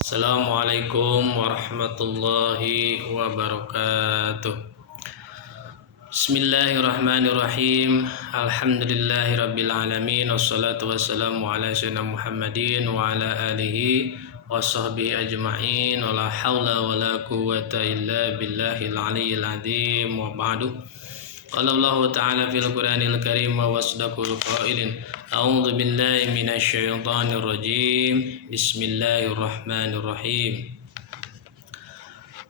Assalamualaikum warahmatullahi wabarakatuh. Bismillahirrahmanirrahim. Alhamdulillahirabbil alamin wassalatu wassalamu ala sayyidina Muhammadin wa ala alihi washabbihi ajma'in wa la haula wa la quwwata illa billahil aliyyil azim wa ba'du. Qala Allah ta'ala fil Qur'anil Karim wa wasdaqul qailin. A'udzu billahi minasy syaithanir rajim. Bismillahirrahmanirrahim.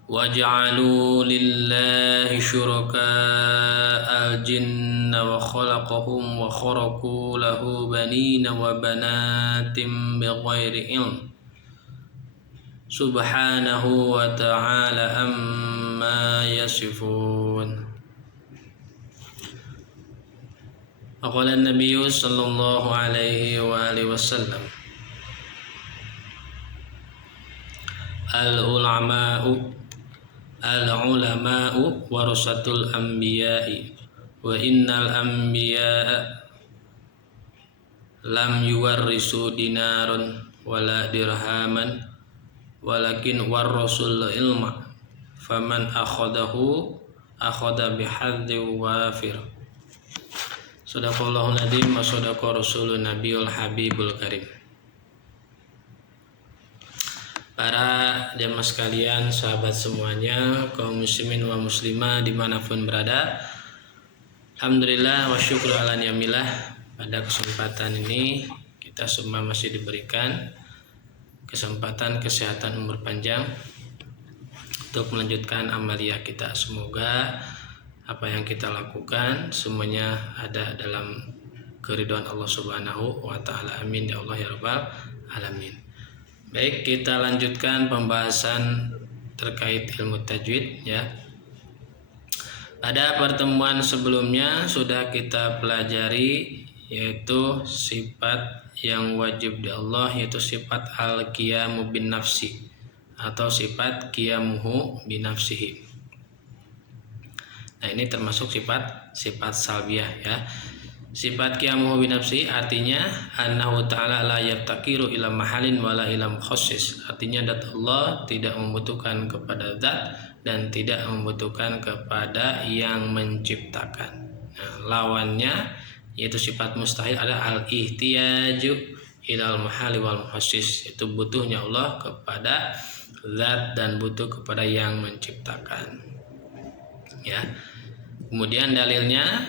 Waj'alu lillahi syuraka'al jinna wa khalaqahum wa kharaqu lahu banina wa banatim bighairi ilm. Subhanahu wa ta'ala amma yasifun. Qala an-nabiy sallallahu alaihi wa alihi wasallam al-ulama'u warasatul anbiya'i wa innal anbiya'a lam yuwarrisu dinaran wala dirhaman walakin warasul ilma faman akhadahu akhadha bihadzi wafir. Sadaqallahul adzim wa sadaqa rasulun nabiyul habibul karim. Para jamaah sekalian, sahabat semuanya, kaum muslimin wa muslimah dimanapun berada, alhamdulillah wa syukur ala ni'amillah. Pada kesempatan ini kita semua masih diberikan kesempatan kesehatan umur panjang untuk melanjutkan amaliyah kita. Semoga apa yang kita lakukan semuanya ada dalam keridhaan Allah Subhanahu wa taala. Amin ya Allah ya rabbal alamin. Baik, kita lanjutkan pembahasan terkait ilmu tajwid ya. Pada pertemuan sebelumnya sudah kita pelajari yaitu sifat yang wajib di Allah, yaitu sifat al-qiyamu bin nafsi atau sifat qiyamuhu bin nafsihi. Nah, ini termasuk sifat salbiyah ya. Sifat qiyamuhu bi nafsi artinya annahu ta'ala la yaftakiru ila mahalin wala ila mukhassis. Artinya zat Allah tidak membutuhkan kepada zat dan tidak membutuhkan kepada yang menciptakan. Nah, lawannya yaitu sifat mustahil adalah al-ihtiyaju ilal mahali wal mukhassis. Itu butuhnya Allah kepada zat dan butuh kepada yang menciptakan. Ya. Kemudian dalilnya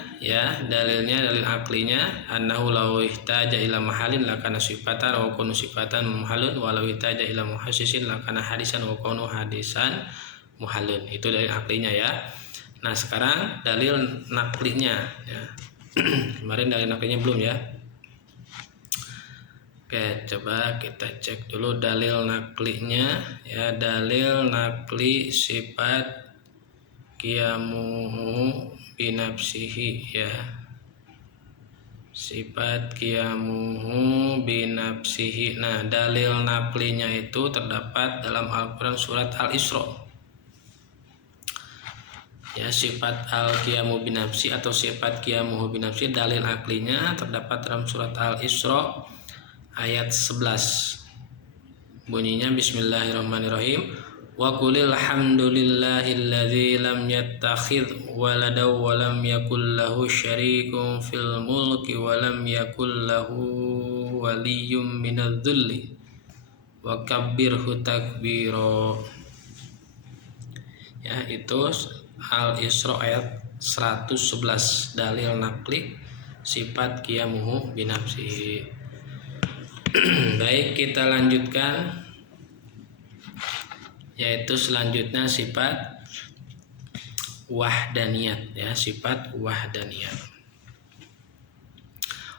dalil aklinya annahu law ihtaja ila mahalin lakana sifatan wa kunu sifatan muhalun wa law ihtaja ila muhassisin lakana hadisan wa kunu hadisan muhalun. Itu dalil aklinya ya. Nah, sekarang dalil naklinya ya. Kemarin dalil naklinya belum ya. Oke, coba kita cek dulu dalil naklinya ya. Dalil nakli sifat qiyamuhu binafsihi ya. Sifat qiyamuhu binafsihi. Nah, dalil naklinya itu terdapat dalam Al-Quran surat Al-Isra. Ya, sifat al-qiyamu binafsi atau sifat qiyamuhu binafsi dalil aklinya terdapat dalam surat Al-Isra ayat 11. Bunyinya bismillahirrahmanirrahim. Wa qulil hamdulillahilladzi lam yattakhidh waladaw wa lam yakul lahu syarikun fil mulki wa lam yakul lahu waliyyun minadh-dhulli wa kabbirhu takbira. Ya, itu Al-Isra ayat 111 dalil nakli sifat qiyamuhu binafsihi. Baik, kita lanjutkan yaitu selanjutnya sifat wahdaniyat ya, sifat wahdaniyat.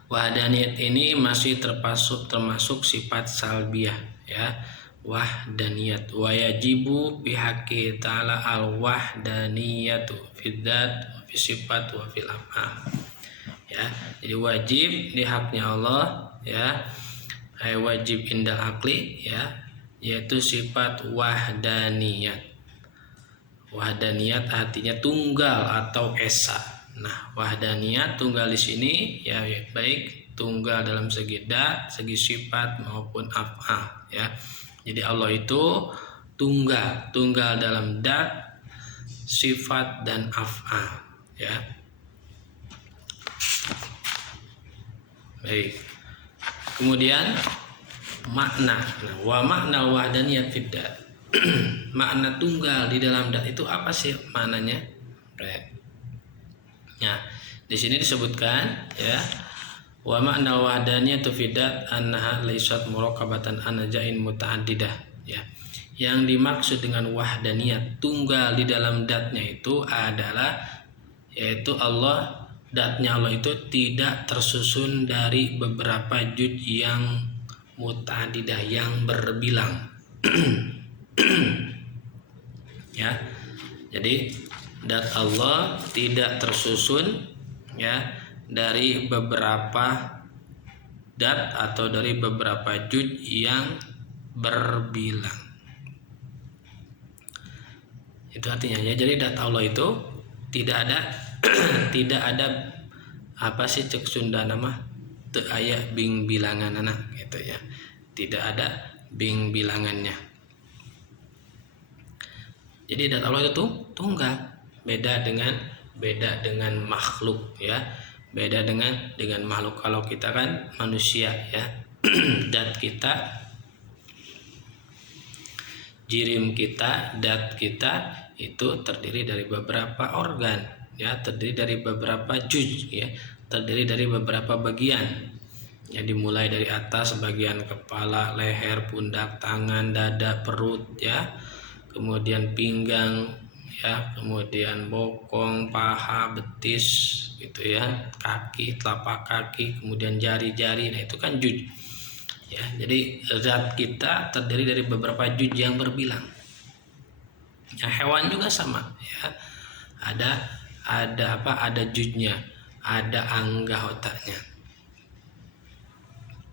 Wahdaniyat ini masih termasuk sifat salbiyah ya. Wahdaniyat wa yajibu bihaqqi ta'ala al-wahdaniyatu fid dzat wa fi sifat wa fil af'al. Ya, jadi wajib di haknya Allah ya. Wajib indal akli ya, yaitu sifat wahdaniyat. Wahdaniyat artinya tunggal atau esa. Nah, wahdaniyat tunggal di sini ya baik tunggal dalam segi dat, segi sifat maupun af'al ya. Jadi Allah itu tunggal dalam dat, sifat dan af'al, ya. Baik. Kemudian makna. Nah, wa makna wahdaniyat fid dat. Makna tunggal di dalam dat itu apa sih maknanya? Nah, di sini disebutkan, ya, wa makna wahdaniyat fid dat annaha laysat muraqabatan anajain muta'addidah, ya. Yang dimaksud dengan wahdaniyat, tunggal di dalam datnya itu adalah, yaitu Allah, datnya Allah itu tidak tersusun dari beberapa juz yang muta'addidah, yang berbilang. Ya, jadi dat Allah tidak tersusun, ya, dari beberapa dat atau dari beberapa juz yang berbilang. Itu artinya, ya, jadi dat Allah itu tidak ada tidak ada apa sih cek Sunda nama teu aya bing bilangan anak gitu, ya, tidak ada bing bilangannya. Jadi dat Allah itu tunggal, beda dengan makhluk, ya, beda dengan makhluk. Kalau kita kan manusia, ya, dat kita, jirim kita, dat kita itu terdiri dari beberapa organ, ya, terdiri dari beberapa juz, ya, terdiri dari beberapa bagian. Ya, dimulai dari atas bagian kepala, leher, pundak, tangan, dada, perut, ya, kemudian pinggang, ya, kemudian bokong, paha, betis, gitu, ya, kaki, telapak kaki, kemudian jari-jari. Nah, itu kan juz, ya. Jadi zat kita terdiri dari beberapa juz yang berbilang. Ya, hewan juga sama, ya. Ada juznya, ada anggotanya.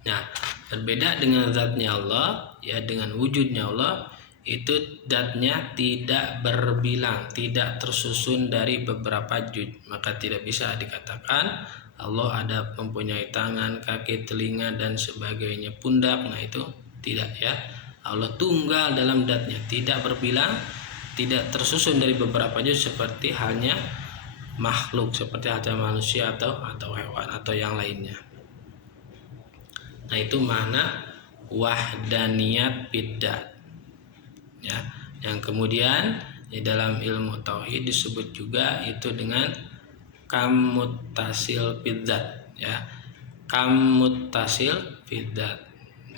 Nah, berbeda dengan zatnya Allah, ya, dengan wujudnya Allah, itu zatnya tidak berbilang, tidak tersusun dari beberapa juz. Maka tidak bisa dikatakan Allah ada mempunyai tangan, kaki, telinga dan sebagainya, pundak. Nah, itu tidak, ya. Allah tunggal dalam zatnya, tidak berbilang, tidak tersusun dari beberapa juz seperti halnya makhluk, seperti halnya manusia atau hewan atau yang lainnya. Nah, itu makna wahdaniyat bidat, ya. Yang kemudian di dalam ilmu tauhid disebut juga itu dengan kamuttasil bidat, ya. Kamuttasil bidat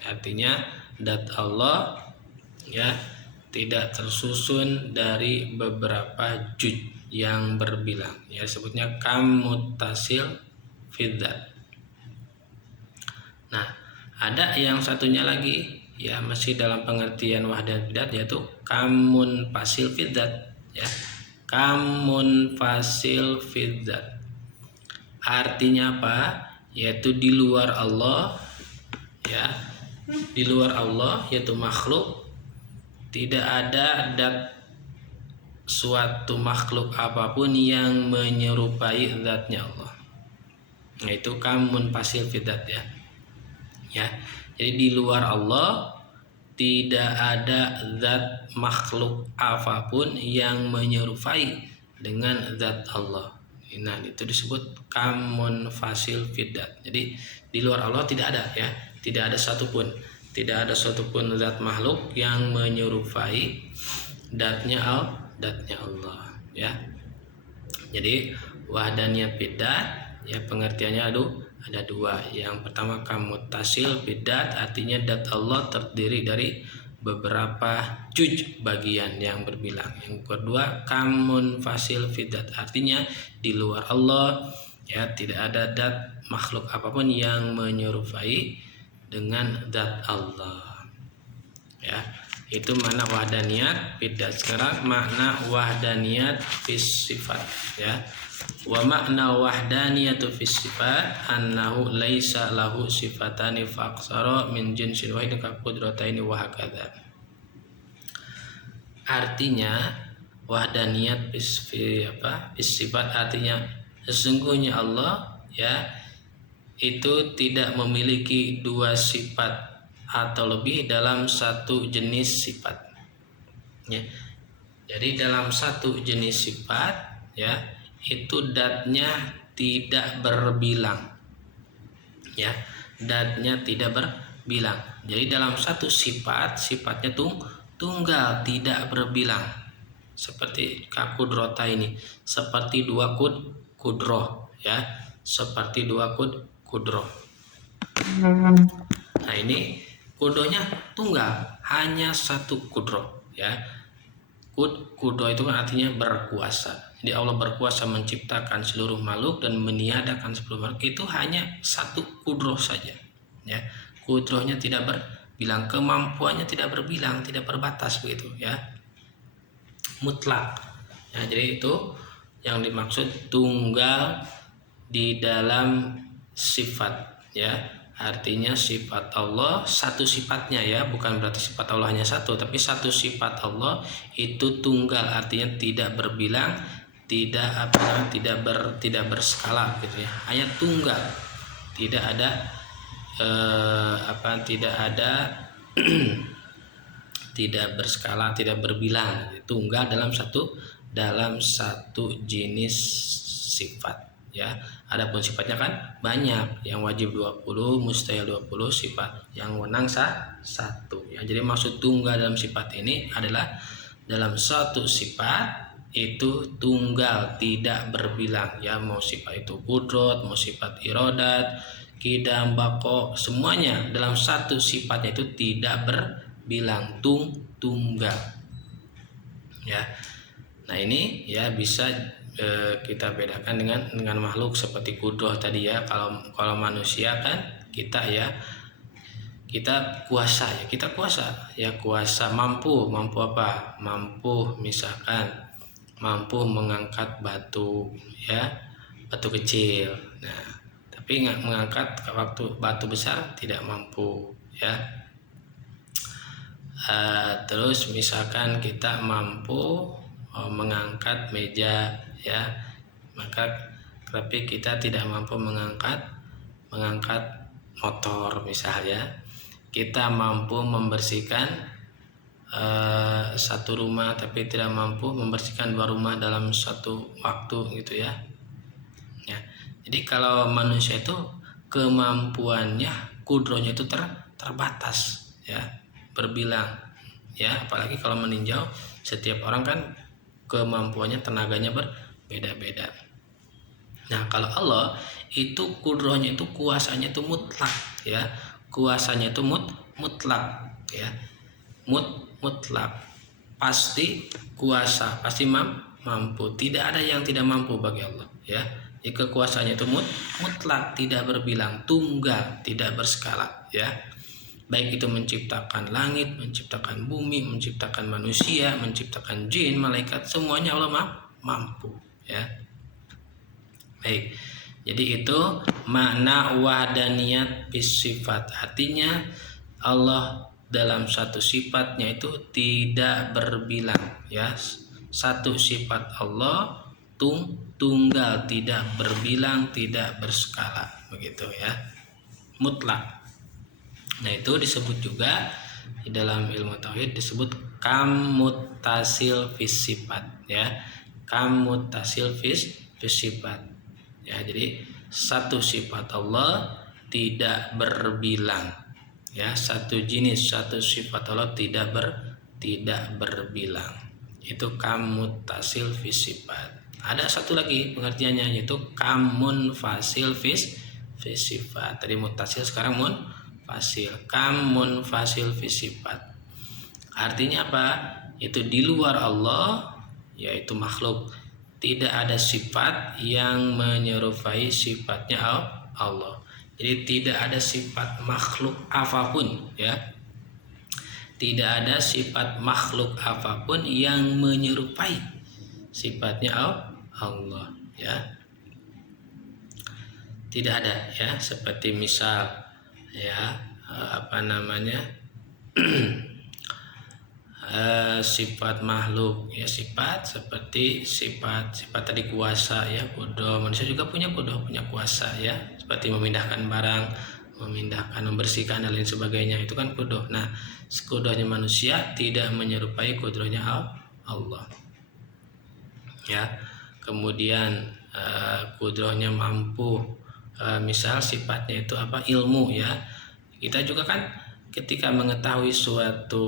artinya dat Allah, ya, tidak tersusun dari beberapa juz yang berbilang, ya, sebutnya kamuttasil bidat. Nah, ada yang satunya lagi, ya, masih dalam pengertian wahdaniyat bidat, yaitu kamunfasil bidat, ya. Kamunfasil bidat artinya apa? Yaitu di luar Allah, ya, di luar Allah, yaitu makhluk, tidak ada dat suatu makhluk apapun yang menyerupai zatnya Allah. Nah, itu kamunfasil bidat, ya. Ya, jadi di luar Allah tidak ada zat makhluk apapun yang menyerupai dengan zat Allah. Nah, itu disebut kamunfasil bidat. Jadi di luar Allah tidak ada, ya, tidak ada satupun zat makhluk yang menyerupai datnya Allah, ya. Jadi wahdaniyat bidat, ya, pengertiannya ada dua. Yang pertama kamuttasil bidat artinya dat Allah terdiri dari beberapa juz bagian yang berbilang. Yang kedua kamunfasil bidat artinya di luar Allah, ya, tidak ada dat makhluk apapun yang menyerupai dengan zat Allah, ya. Itu makna wahdaniyat bidat. Sekarang makna wahdaniyat fis sifat, ya. Wa makna wahdaniyatu fis sifat annahu laisa lahu sifatani faqsara min jinsin wahid ka qudrataini wa hakadha. Artinya wahdaniyat fis sifat artinya sesungguhnya Allah, ya, itu tidak memiliki dua sifat atau lebih dalam satu jenis sifat, ya. Jadi dalam satu jenis sifat, ya, itu datnya tidak berbilang, ya, datnya tidak berbilang. Jadi dalam satu sifat, sifatnya tunggal, tidak berbilang. Seperti kakudrota ini, seperti dua kudroh, ya, seperti dua kudroh. Nah ini kudrohnya tunggal, hanya satu kudroh, ya. Kudroh itu kan artinya berkuasa. Jadi Allah berkuasa menciptakan seluruh makhluk dan meniadakan seluruh makhluk, itu hanya satu kudroh saja, ya. Kudrohnya tidak berbilang, kemampuannya tidak berbilang, tidak berbatas, begitu, ya, mutlak, ya. Jadi itu yang dimaksud tunggal di dalam sifat, ya. Artinya sifat Allah satu sifatnya, ya, bukan berarti sifat Allah hanya satu, tapi satu sifat Allah itu tunggal, artinya tidak berbilang, tidak berskala, gitu, ya. Hanya tunggal, tidak ada tidak berskala, tidak berbilang, tunggal dalam satu jenis sifat, ya. Adapun sifatnya kan banyak, yang wajib 20, mustahil 20 sifat, yang wenang satu, ya. Jadi maksud tunggal dalam sifat ini adalah dalam satu sifat itu tunggal, tidak berbilang, ya. Mau sifat itu kudrot, mau sifat irodat, kidam, bako, semuanya dalam satu sifatnya itu tidak berbilang, tunggal, ya. Nah ini, ya, bisa kita bedakan dengan makhluk seperti kudroh tadi, ya. Kalau manusia kan kita kuasa, ya, kita kuasa mampu apa? Mampu misalkan mampu mengangkat batu, ya, batu kecil. Nah, tapi nggak mengangkat waktu batu besar tidak mampu, ya. Terus misalkan kita mampu mengangkat meja, ya, maka tapi kita tidak mampu mengangkat motor misalnya. Kita mampu membersihkan satu rumah tapi tidak mampu membersihkan 2 rumah dalam satu waktu, gitu, ya. Ya, jadi kalau manusia itu kemampuannya, kudrohnya itu terbatas, ya, berbilang, ya. Apalagi kalau meninjau, setiap orang kan kemampuannya, tenaganya berbeda-beda. Nah kalau Allah itu kudrohnya itu kuasanya itu mutlak, ya, kuasanya itu mutlak, ya, mutlak, pasti kuasa, pasti mampu, tidak ada yang tidak mampu bagi Allah, ya. Jadi kekuasaannya itu mutlak, tidak berbilang, tunggal, tidak berskala, ya. Baik itu menciptakan langit, menciptakan bumi, menciptakan manusia, menciptakan jin, malaikat, semuanya Allah mampu, ya. Baik, jadi itu makna wahdaniyat bisifat, artinya Allah dalam satu sifatnya itu tidak berbilang, ya. Satu sifat Allah tunggal, tidak berbilang, tidak berskala, begitu, ya, mutlak. Nah itu disebut juga di dalam ilmu tauhid disebut kamutasil fis sifat, ya, kamutasil fis sifat, ya. Jadi satu sifat Allah tidak berbilang, ya, satu jenis, satu sifat Allah tidak berbilang, itu kamutasil fis sifat. Ada satu lagi pengertiannya, yaitu kamunfasil fis sifat. Tadi mutasil, sekarang fasil, kamun fasil fisifat, artinya apa? Itu di luar Allah, yaitu makhluk, tidak ada sifat yang menyerupai sifatnya Allah. Jadi tidak ada sifat makhluk apapun, ya, tidak ada sifat makhluk apapun yang menyerupai sifatnya Allah, ya, tidak ada, ya. Seperti misal, ya, sifat makhluk, ya, sifat seperti sifat tadi kuasa, ya, kudro. Manusia juga punya kudro, punya kuasa, ya, seperti memindahkan barang, memindahkan, membersihkan dan lain sebagainya, itu kan kudrah. Nah, kudrahnya manusia tidak menyerupai kudrahnya Allah. Ya. Kemudian kudrahnya mampu, misal sifatnya itu apa? Ilmu, ya. Kita juga kan ketika mengetahui suatu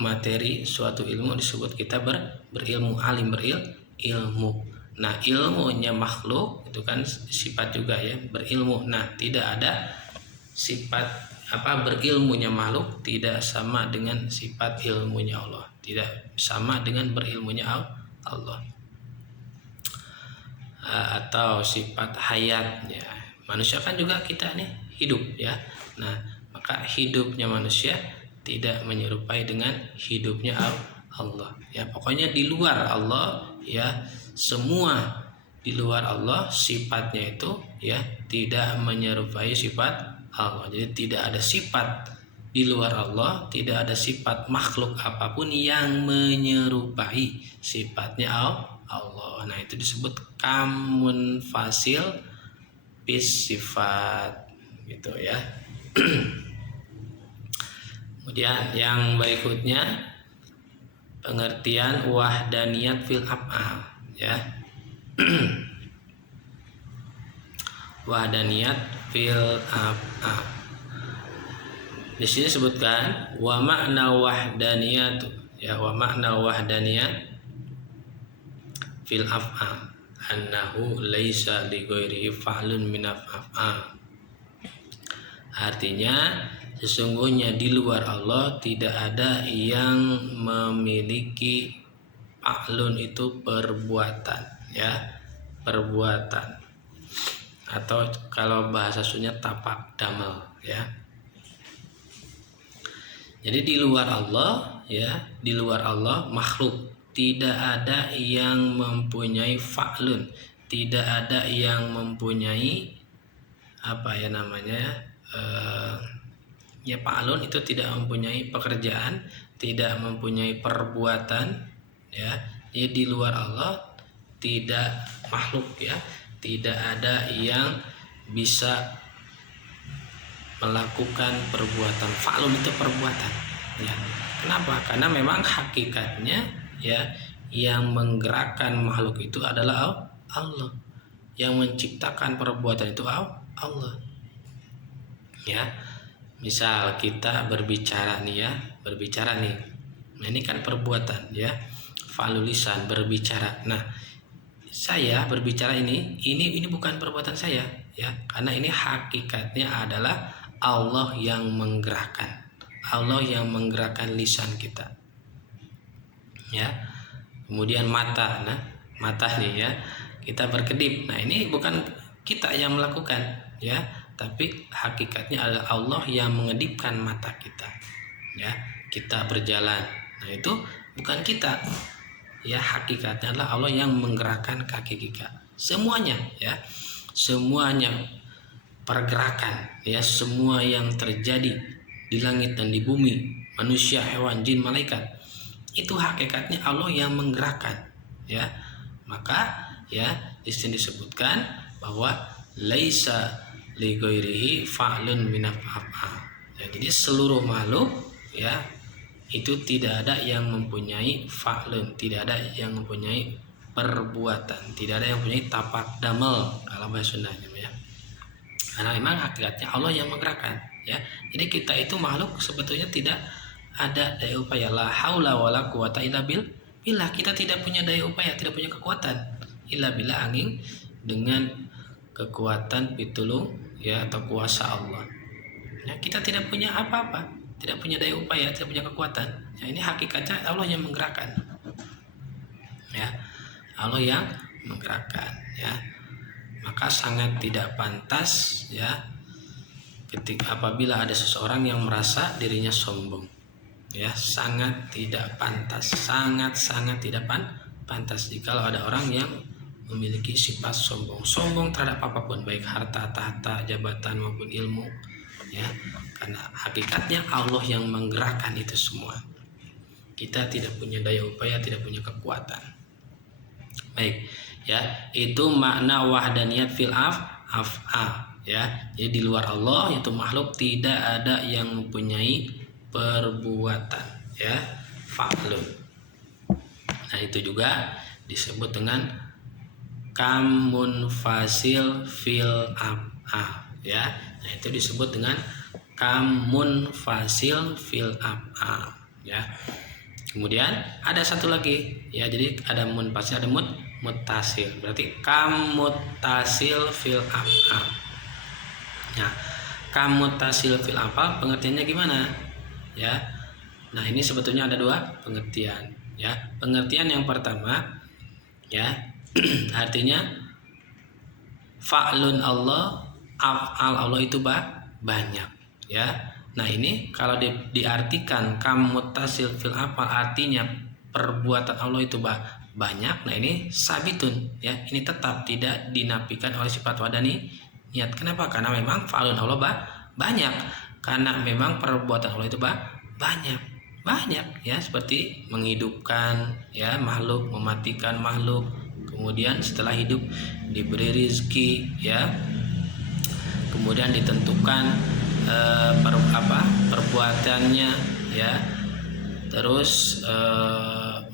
materi, suatu ilmu disebut kita berilmu, alim, berilmu. Nah, ilmunya makhluk itu kan sifat juga ya, berilmu. Nah, tidak ada sifat berilmunya makhluk tidak sama dengan sifat ilmunya Allah, tidak sama dengan berilmunya Allah. Atau sifat hayat ya. Manusia kan juga kita nih hidup ya. Nah, maka hidupnya manusia tidak menyerupai dengan hidupnya Allah. Ya, pokoknya di luar Allah ya, semua di luar Allah sifatnya itu ya tidak menyerupai sifat Allah. Jadi tidak ada sifat di luar Allah, tidak ada sifat makhluk apapun yang menyerupai sifatnya Allah. Nah, itu disebut kamun fasil bis sifat gitu ya. Kemudian yang berikutnya pengertian wahdaniyat fil af'al ya. Wahdaniyat fil af'al. Di sini sebutkan wa makna wahdaniyat ya, wa makna wahdaniyat fil af'al annahu laisa li ghairihi fa'lun min af'al. Artinya sesungguhnya di luar Allah tidak ada yang memiliki fa'lun, itu perbuatan ya, perbuatan, atau kalau bahasa Sunda tapak damal ya. Jadi di luar Allah ya, di luar Allah makhluk tidak ada yang mempunyai fa'lun, tidak ada yang mempunyai ya fa'lun itu tidak mempunyai pekerjaan, tidak mempunyai perbuatan ya. Jadi di luar Allah tidak makhluk ya, tidak ada yang bisa melakukan perbuatan. Fa'lun itu perbuatan ya. Kenapa? Karena memang hakikatnya ya, yang menggerakkan makhluk itu adalah Allah, yang menciptakan perbuatan itu Allah ya. Misal kita berbicara nih ya, nah, ini kan perbuatan ya, fa'lul lisan, berbicara. Nah, saya berbicara ini bukan perbuatan saya ya, karena ini hakikatnya adalah Allah yang menggerakkan, Allah yang menggerakkan lisan kita ya. Kemudian mata, nah mata nih ya, kita berkedip, nah ini bukan kita yang melakukan ya, tapi hakikatnya adalah Allah yang mengedipkan mata kita ya. Kita berjalan, nah itu bukan kita ya, hakikatnya adalah Allah yang menggerakkan kaki kita. Semuanya ya, semuanya pergerakan ya, semua yang terjadi di langit dan di bumi, manusia, hewan, jin, malaikat, itu hakikatnya Allah yang menggerakkan ya. Maka ya di sini disebutkan bahwa laisa li ghairihi fa'lun min af'al. Ya, jadi seluruh makhluk ya itu tidak ada yang mempunyai fa'lun, tidak ada yang mempunyai perbuatan, tidak ada yang mempunyai tapak damal kalau bahasa Sundanya ya. Karena memang hakikatnya Allah yang menggerakkan ya. Jadi kita itu makhluk sebetulnya tidak ada daya upaya, la haula wala quwata illa billah. Kita tidak punya daya upaya, tidak punya kekuatan illa billah, angin dengan kekuatan pitulung ya, atau kuasa Allah ya. Kita tidak punya apa-apa, tidak punya daya upaya, tidak punya kekuatan ya. Ini hakikatnya Allah yang menggerakkan ya, Allah yang menggerakkan ya. Maka sangat tidak pantas ya ketika apabila ada seseorang yang merasa dirinya sombong ya, sangat tidak pantas, sangat tidak pantas jika ada orang yang memiliki sifat sombong terhadap apapun, baik harta, tahta, jabatan maupun ilmu ya. Karena hakikatnya Allah yang menggerakkan itu semua. Kita tidak punya daya upaya, tidak punya kekuatan. Baik ya, itu makna wahdaniyat fil af'al ya. Jadi di luar Allah yaitu makhluk tidak ada yang mempunyai perbuatan, ya, fa'lun. Nah, itu juga disebut dengan kamun fasil fil af'al, ya. Nah, itu disebut dengan kamun fasil fil af'al, ya. Kemudian ada satu lagi, ya. Jadi ada munfasil, ada muttasil. Berarti kamuttasil fil af'al. Nah, kamuttasil fil af'al pengertiannya gimana? Ya. Nah, ini sebetulnya ada dua pengertian, ya. Pengertian yang pertama, ya, artinya fa'lun Allah, af'al Allah itu banyak, ya. Nah, ini kalau diartikan kamuttasil fil af'al artinya perbuatan Allah itu banyak. Nah, ini sabitun, ya. Ini tetap tidak dinafikan oleh sifat wadani niat. Kenapa? Karena memang fa'lun Allah banyak. Karena memang perbuatan Allah itu banyak, ya, seperti menghidupkan, ya, makhluk, mematikan makhluk, kemudian setelah hidup diberi rizki, ya, kemudian ditentukan perbuatannya, ya, terus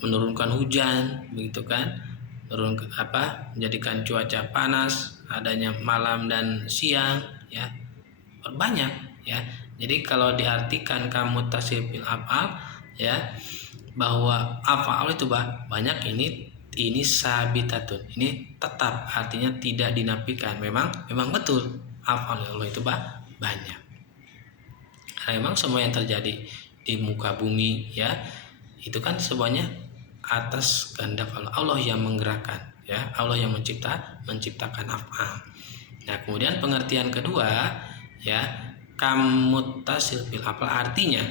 menurunkan hujan, begitu kan, menjadikan cuaca panas, adanya malam dan siang, ya, banyak, ya. Jadi kalau diartikan kamuttasil fil af'al, ya, bahwa af'al itu banyak, ini sabitatun, ini tetap, artinya tidak dinafikan. Memang betul af'al Allah itu banyak. Nah, memang semua yang terjadi di muka bumi, ya, itu kan semuanya atas kehendak Allah. Allah yang menggerakkan, ya, Allah yang menciptakan af'al. Nah, kemudian pengertian kedua, ya, kamuttasil fil af'al artinya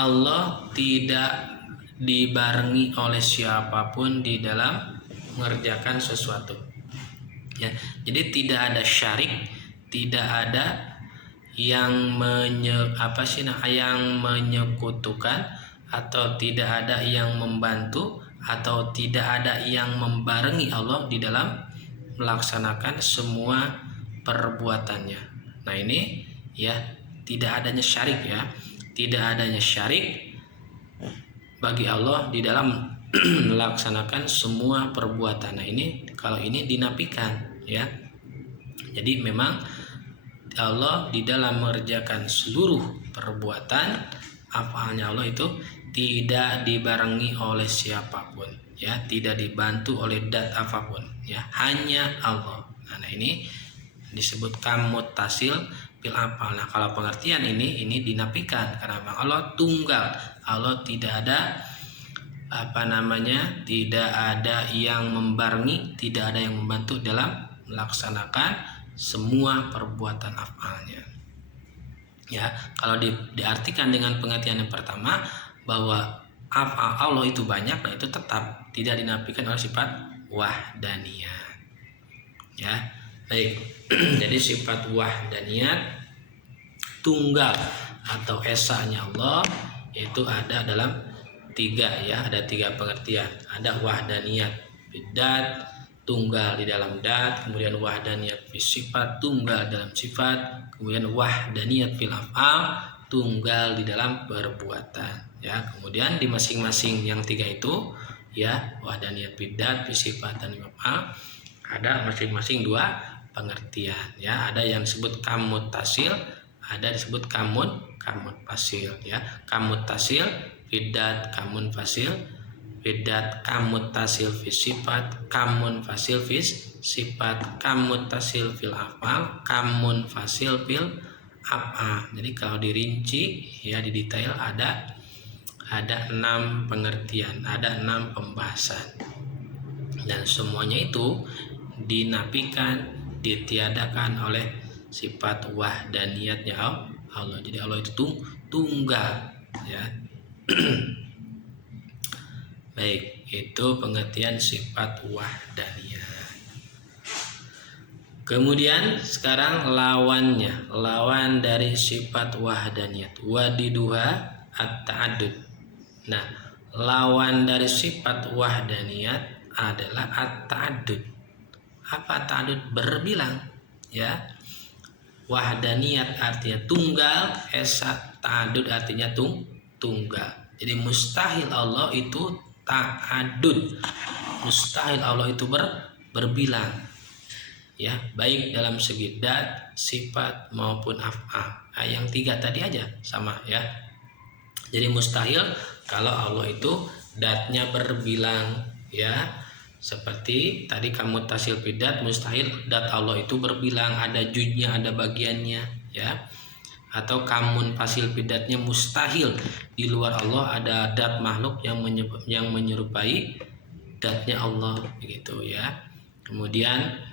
Allah tidak dibarengi oleh siapapun di dalam mengerjakan sesuatu, ya. Jadi tidak ada syarik, tidak ada yang menyekutukan, atau tidak ada yang membantu, atau tidak ada yang membarengi Allah di dalam melaksanakan semua perbuatannya. Nah, ini, ya, tidak adanya syarik, ya, tidak adanya syarik bagi Allah di dalam melaksanakan semua perbuatan. Nah, ini kalau ini dinafikan, ya. Jadi memang Allah di dalam mengerjakan seluruh perbuatan af'alnya Allah itu tidak dibarengi oleh siapapun, ya, tidak dibantu oleh zat apapun, ya, hanya Allah. Nah, ini disebut kamuttasil fil af'al. Nah, kalau pengertian ini dinafikan karena memang Allah tunggal, Allah tidak ada tidak ada yang membarengi, tidak ada yang membantu dalam melaksanakan semua perbuatan af'alnya, ya. Kalau diartikan dengan pengertian yang pertama bahwa af'al Allah itu banyak, nah, itu tetap tidak dinafikan oleh sifat wahdaniyah, ya. Baik. Jadi sifat wahdaniyat, tunggal atau esanya Allah itu ada dalam tiga, ya, ada tiga pengertian. Ada wahdaniyat bidat, tunggal di dalam dat, kemudian wahdaniyat fis sifat, tunggal dalam sifat, kemudian wahdaniyat fil af'al, tunggal di dalam perbuatan, ya. Kemudian di masing-masing yang tiga itu, ya, wahdaniyat bidat, fis sifat, dan af'al, ada masing-masing dua pengertian, ya. Ada yang disebut kamuttasil, ada disebut kamuttasil, ya. Kamuttasil bidat, kamun fasil bidat, kamuttasil fis sifat, kamun fasil fis sifat, kamuttasil fil af'al, kamun fasil fil af'al. Jadi kalau dirinci, ya, di detail ada 6 pengertian, ada 6 pembahasan, dan semuanya itu dinafikan, ditiadakan oleh sifat wahdaniyatnya Allah. Jadi Allah itu tunggal, ya. Baik, itu pengertian sifat wahdaniyah. Kemudian sekarang lawannya, lawan dari sifat wahdaniyat, wadiduha at-ta'addud. Nah, lawan dari sifat wahdaniyat adalah at-ta'addud. Apa ta'addud? Berbilang, ya. wahdaniyat artinya tunggal, esa ta'adud artinya tunggal. Jadi mustahil Allah itu ta'adud. Mustahil Allah itu berbilang. Ya, baik dalam segi dat, sifat maupun af'al. Nah, yang 3 tadi aja sama ya. Jadi mustahil kalau Allah itu datnya berbilang ya. Seperti tadi kamu tasil bidat, mustahil dat Allah itu berbilang, ada juznya, ada bagiannya ya. Atau kamun fasil bidatnya mustahil di luar Allah ada dat makhluk yang menyerupai datnya Allah begitu ya. Kemudian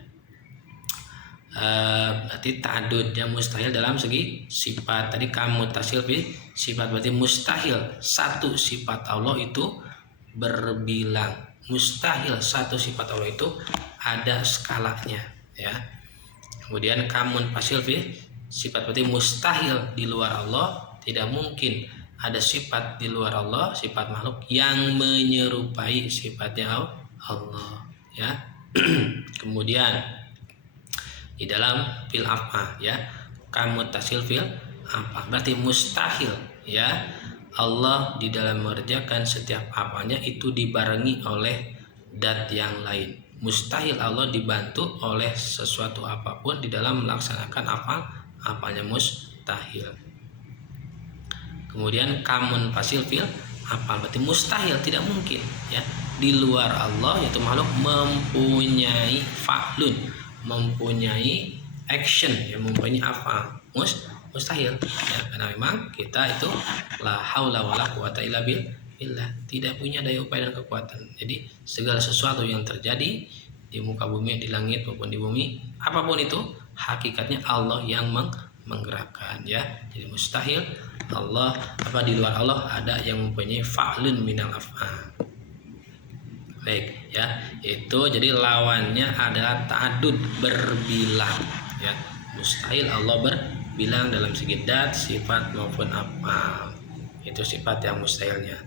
berarti ta'adud yang mustahil dalam segi sifat. Tadi kamu tasil sifat, berarti mustahil satu sifat Allah itu berbilang. Mustahil satu sifat Allah itu ada skalanya ya. Kemudian kamun fasil sifat, berarti mustahil di luar Allah, tidak mungkin ada sifat di luar Allah, sifat makhluk yang menyerupai sifatnya Allah ya. Kemudian di dalam fil apa ya, kamu tasil fil apa, berarti mustahil ya Allah di dalam mengerjakan setiap apanya itu dibarengi oleh dat yang lain. Mustahil Allah dibantu oleh sesuatu apapun di dalam melaksanakan apanya, mustahil. Kemudian kamun fasil fil apa, berarti mustahil, tidak mungkin ya di luar Allah yaitu makhluk mempunyai fa'lun, mempunyai action, yang mempunyai apa, mustahil ya, karena memang kita itu la haula wala quwata illa billah, tidak punya daya upaya dan kekuatan. Jadi segala sesuatu yang terjadi di muka bumi, di langit maupun di bumi, apapun itu hakikatnya Allah yang menggerakkan ya. Jadi mustahil Allah di luar Allah ada yang mempunyai fa'lun minal af'al. Baik ya, itu jadi lawannya adalah ta'adud, berbilang ya. Mustahil Allah berbilang dalam segi dat, sifat maupun apa. Itu sifat yang mustahilnya.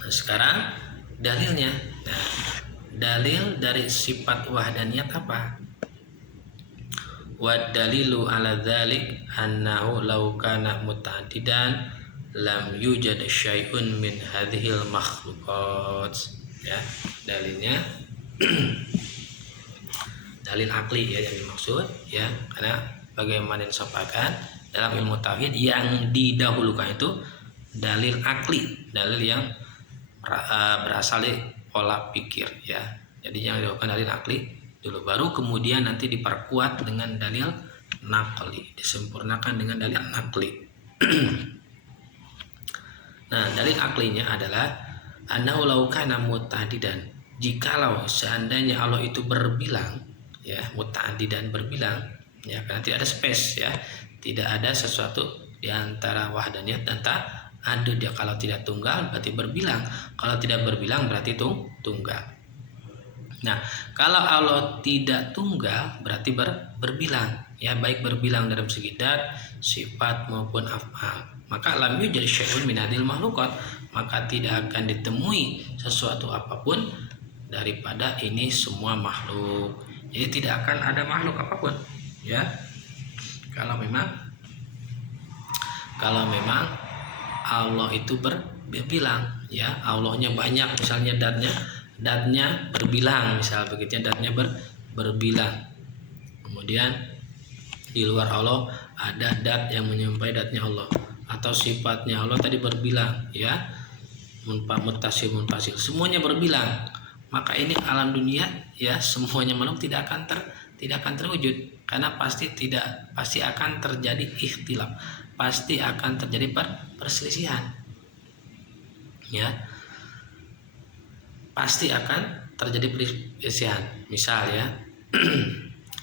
Nah, sekarang dalilnya. Nah, dalil dari sifat wahdaniyat apa? Wa dalilu ala dzalik annahu law kana muta'addidan lam yujad syai'un min hadhil makhluqat ya. Dalilnya dalil akli ya yang dimaksud ya, karena bagaimana disampaikan dalam ilmu tauhid yang didahulukan itu dalil akli, dalil yang berasal dari pola pikir ya. Jadi yang didahulukan dalil akli dulu, baru kemudian nanti diperkuat dengan dalil naqli, disempurnakan dengan dalil naqli. Nah, dalil aklinya adalah annahu law kana muta'addidan, jikalau seandainya Allah itu berbilang ya, muta'addidan berbilang ya, karena tidak ada space ya, tidak ada sesuatu di antara wahdaniyat dan ta'adud ya. Kalau tidak tunggal berarti berbilang, kalau tidak berbilang berarti tunggal. Nah, kalau Allah tidak tunggal berarti berbilang ya, baik berbilang dalam segi dat, sifat maupun af'al. Maka lam yujad syai'un min hadhil makhluqat, maka tidak akan ditemui sesuatu apapun daripada ini semua makhluk. Jadi tidak akan ada makhluk apapun ya. Kalau memang Allah itu berbilang ya, Allahnya banyak misalnya, datnya berbilang misal begitu, datnya berbilang. Kemudian di luar Allah ada dat yang menyerupai datnya Allah, atau sifatnya Allah tadi berbilang ya, mutasil munfasil, semuanya berbilang. Maka ini alam dunia ya, semuanya makhluk tidak akan terwujud, karena pasti akan terjadi ikhtilaf, pasti akan terjadi perselisihan ya, pasti akan terjadi perselisihan. Misal ya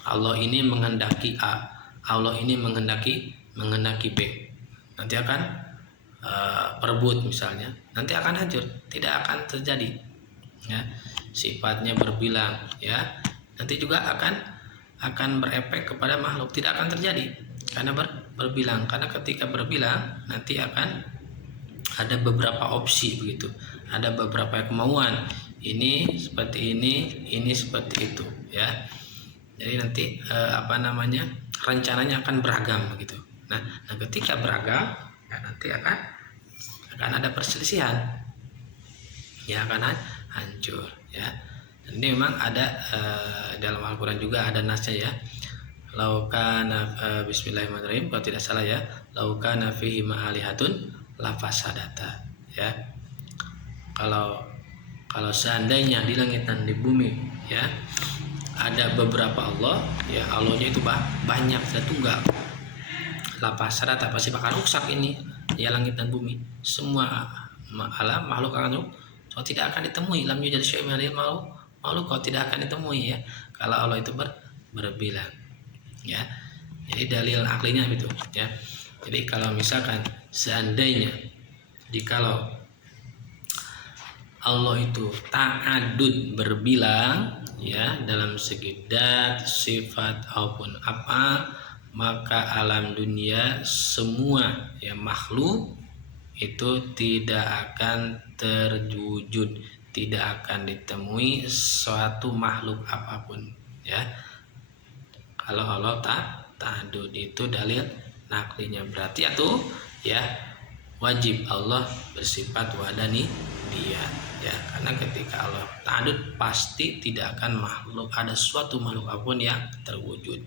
Allah ini menghendaki A, Allah ini menghendaki B, nanti akan perebut misalnya, nanti akan hancur, tidak akan terjadi ya. Sifatnya berbilang ya, nanti juga akan berefek kepada makhluk, tidak akan terjadi karena berbilang. Karena ketika berbilang nanti akan ada beberapa opsi begitu, ada beberapa kemauan, ini seperti ini seperti itu ya. Jadi nanti rencananya akan beragam begitu. Nah ketika beragam, ya nanti akan ada perselisihan, ya akan hancur ya. Dan ini memang ada dalam Al-Quran juga ada nasnya ya. Laukana Bismillahirrahmanirrahim, kalau tidak salah ya, laukana fihi ma'alihatun lafasadata ya. Kalau seandainya di langit dan di bumi ya ada beberapa Allah, ya Allahnya itu banyak dan tunggal, lafasadata pasti bakal rusak ini ya, langit dan bumi semua alam makhluk akan rusak, so tidak akan ditemui. Lam yujad syai'un minal makhluk kau tidak akan ditemui ya kalau Allah itu berbilang ya. Jadi dalil aklinya itu ya. Jadi kalau misalkan seandainya jikalau Allah itu ta'adud berbilang ya dalam segi dat, sifat maupun apa, maka alam dunia semua ya makhluk itu tidak akan terwujud, tidak akan ditemui suatu makhluk apapun ya kalau Allah ta'adud. Itu dalil naklinya. Berarti ya wajib Allah bersifat wadani dia ya, karena ketika Allah ta'adud pasti tidak akan ada suatu makhluk apapun yang terwujud.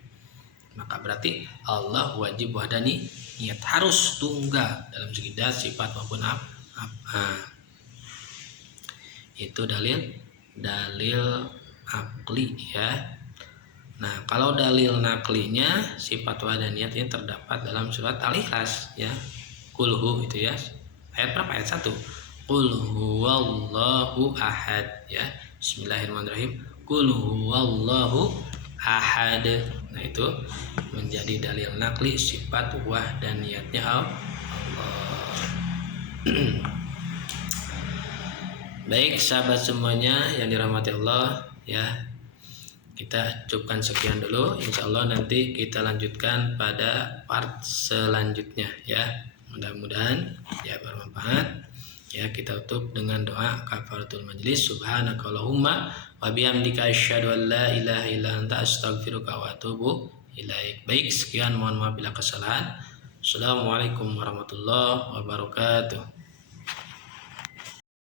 Maka berarti Allah wajib wadani niat, harus tunggal dalam segi dat, sifat maupun apa. Itu dalil akli ya. Nah kalau dalil naklinya sifat wadaniyat ini terdapat dalam surat Al-Ikhlas ya, kulhu itu ya, ayat berapa? Ayat 1. Qul huwallahu ahad ya. Bismillahirrahmanirrahim. Qul huwallahu ahad. Nah itu menjadi dalil nakli sifat wahdaniyatnya Allah. Baik sahabat semuanya yang dirahmati Allah ya, kita cukupkan sekian dulu. Insya Allah nanti kita lanjutkan pada part selanjutnya ya. Mudah-mudahan ya bermanfaat. Ya kita tutup dengan doa kafaratul majlis. Subhanakallahumma wa bihamdika asyhadu an la ilaha illa anta astaghfiruka wa atubu ilaik. Baik, sekian, mohon maaf bila kesalahan. Assalamualaikum warahmatullahi wabarakatuh.